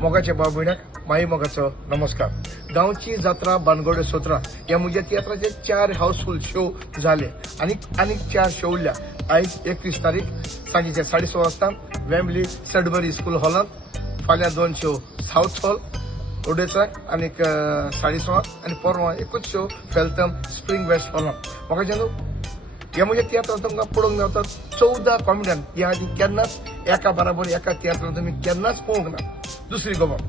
मोगाच्या बाबविण्याक माई मोगाचो नमस्कार. गांवची जात्रा बानगोडे सोत्रा या मुजे तियात्राचे 4 हाऊसफुल शो झाले आणि 4 शो उरल्या. आयज 21 तारीख सांजेचे 16:30 वाजता वेम्बली सडबरी स्कूल हॉलांत, फाल्यां 2 शो साउथ हॉल ओडेचाक आणि 16:30 आणि परवा एकूच शो फेल्थम स्प्रिंग वेस्ट हॉलांत. म्हाका न्हू ह्या म्हणजे तियात्रांत तुमकां पळोवंक मेळटा 14 कॉमेडियन. ह्या आदी केन्नाच एका बराबर एका तियात्रांत तुमी केन्नाच पळोवंक ना. दुसरी गजाल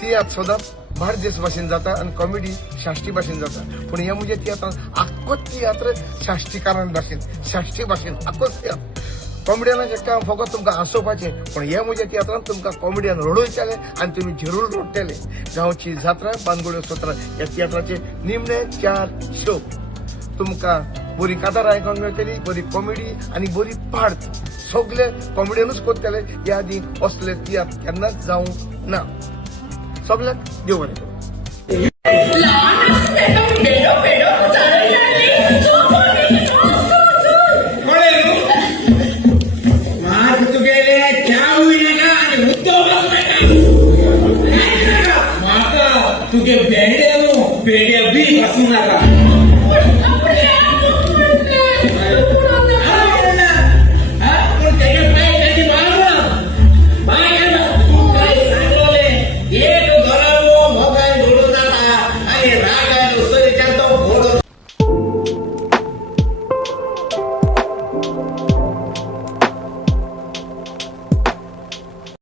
तियात्र सदांच भारतीय भाशेन जाता आणि कॉमेडी शाश्टी भाशेन जाता. पूण ह्या म्हणजे तियात्रांत आख्खोच तियात्र शाश्टीकारान भाशेन शाश्टी भाशेन आख्खोच तियात्र. कॉमेडियनाचें काम फकत तुमकां हांसोवपाचें, पूण ह्या म्हणजे तियात्रांत तुमकां कॉमेडियन रडोवचेले आनी तुमी झिरूल रडटले. गांवची जात्रा बानगोड्यो सोत्रा ह्या तियात्राचे निमणे 4 शो. तुमकां बरी कातार आयकोंक मेळटली, बरी कॉमेडी आनी बरी पार्ट. सगळे कॉमेडियनूच करतले. ह्या आदी असले तियात्र केन्नाच जावंक ना. सगळ्याक देव बरें करूं.